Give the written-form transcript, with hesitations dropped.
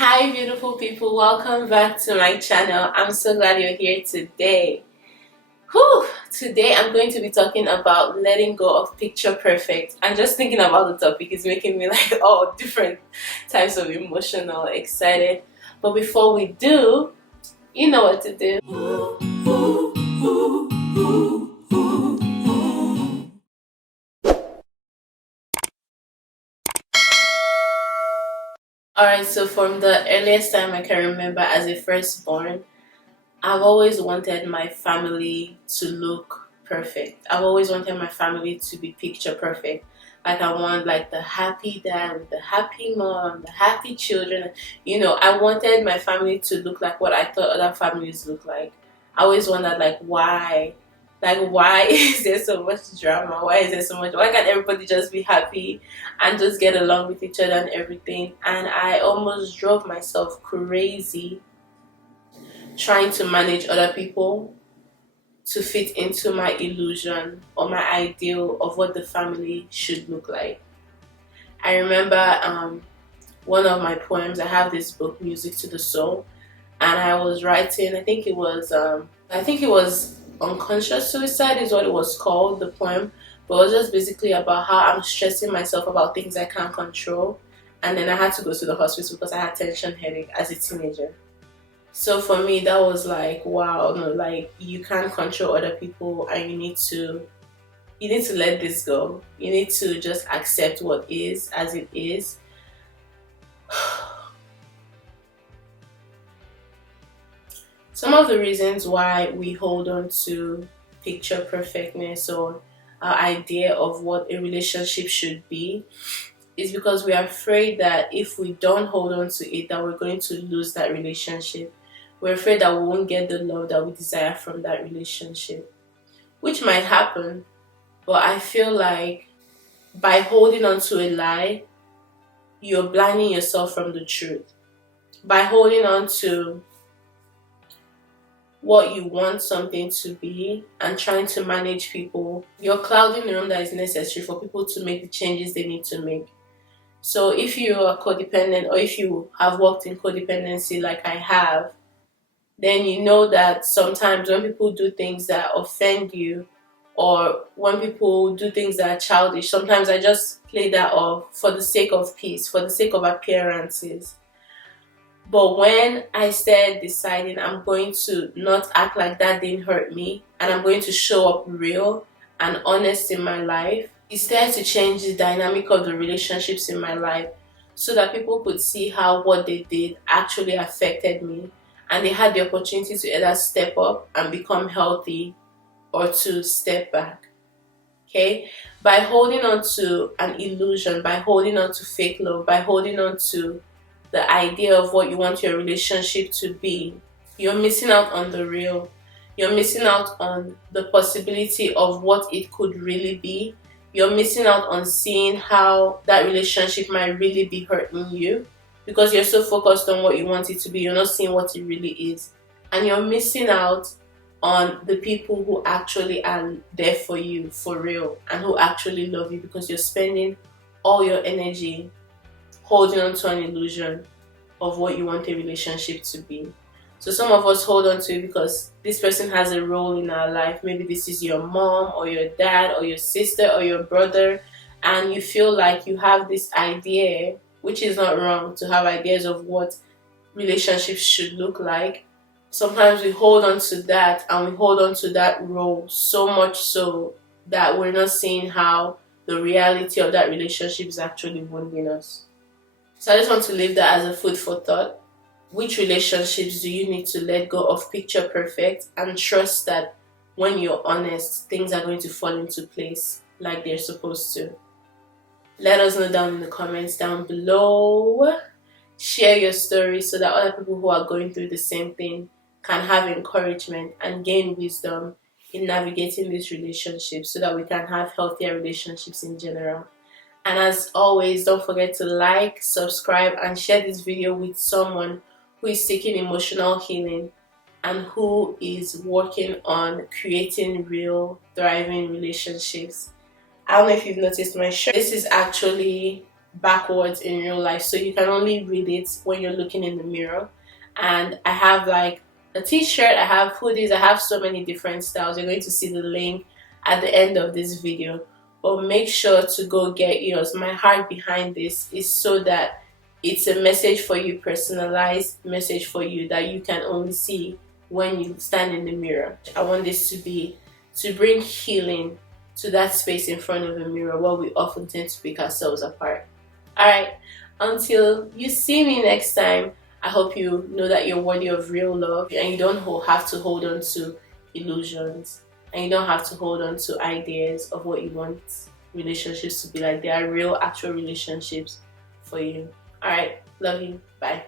Hi beautiful people, welcome back to my channel. I'm so glad you're here today. Today I'm going to be talking about letting go of picture perfect. And just thinking about the topic is making me like all different types of emotional, excited. But before we do, you know what to do. Alright, so from the earliest time I can remember as a firstborn, I've always wanted my family to look perfect. I've always wanted my family to be picture perfect. Like I want like the happy dad with the happy mom, the happy children. I wanted my family to look like what I thought other families look like. I always wondered like why? Like why is there so much drama? Why is there so much? Why can't everybody just be happy and just get along with each other and everything? And I almost drove myself crazy trying to manage other people to fit into my illusion or my ideal of what the family should look like. I remember one of my poems. I have this book, Music to the Soul, and I was writing. I think it was unconscious suicide is what it was called, the poem. But it was just basically about how I'm stressing myself about things I can't control, and then I had to go to the hospital because I had tension headache as a teenager. So for me, that was like, wow, no, like you can't control other people, and you need to let this go. You need to just accept what is as it is. Some of the reasons why we hold on to picture perfectness or our idea of what a relationship should be is because we are afraid that if we don't hold on to it, that we're going to lose that relationship. We're afraid that we won't get the love that we desire from that relationship, which might happen. But I feel like by holding on to a lie, you're blinding yourself from the truth. By holding on to what you want something to be and trying to manage people, you're clouding the room that is necessary for people to make the changes they need to make. So if you are codependent or if you have worked in codependency like I have, then you know that sometimes when people do things that offend you or when people do things that are childish, sometimes I just play that off for the sake of peace, for the sake of appearances. But when I started deciding I'm going to not act like that didn't hurt me and I'm going to show up real and honest in my life, it started to change the dynamic of the relationships in my life so that people could see how what they did actually affected me and they had the opportunity to either step up and become healthy or to step back. Okay? By holding on to an illusion, by holding on to fake love, by holding on to the idea of what you want your relationship to be, you're missing out on the real. You're missing out on the possibility of what it could really be. You're missing out on seeing how that relationship might really be hurting you because you're so focused on what you want it to be. You're not seeing what it really is. And you're missing out on the people who actually are there for you for real and who actually love you because you're spending all your energy holding on to an illusion of what you want a relationship to be. So some of us hold on to it because this person has a role in our life. Maybe this is your mom or your dad or your sister or your brother, and you feel like you have this idea, which is not wrong to have ideas of what relationships should look like. Sometimes we hold on to that and we hold on to that role so much so that we're not seeing how the reality of that relationship is actually wounding us. So I just want to leave that as a food for thought. Which relationships do you need to let go of picture perfect and trust that when you're honest, things are going to fall into place like they're supposed to? Let us know down in the comments down below. Share your story so that other people who are going through the same thing can have encouragement and gain wisdom in navigating this relationship so that we can have healthier relationships in general. And as always, don't forget to like, subscribe, and share this video with someone who is seeking emotional healing and who is working on creating real, thriving relationships. I don't know if you've noticed my shirt. This is actually backwards in real life, so you can only read it when you're looking in the mirror. And I have like a t-shirt, I have hoodies, I have so many different styles. You're going to see the link at the end of this video, but make sure to go get yours. My heart behind this is so that it's a message for you, personalized message for you that you can only see when you stand in the mirror. I want this to bring healing to that space in front of the mirror where we often tend to pick ourselves apart. Alright, until you see me next time, I hope you know that you're worthy of real love, and you don't have to hold on to illusions, and you don't have to hold on to ideas of what you want relationships to be like. They are real, actual relationships for you. Alright, love you. Bye.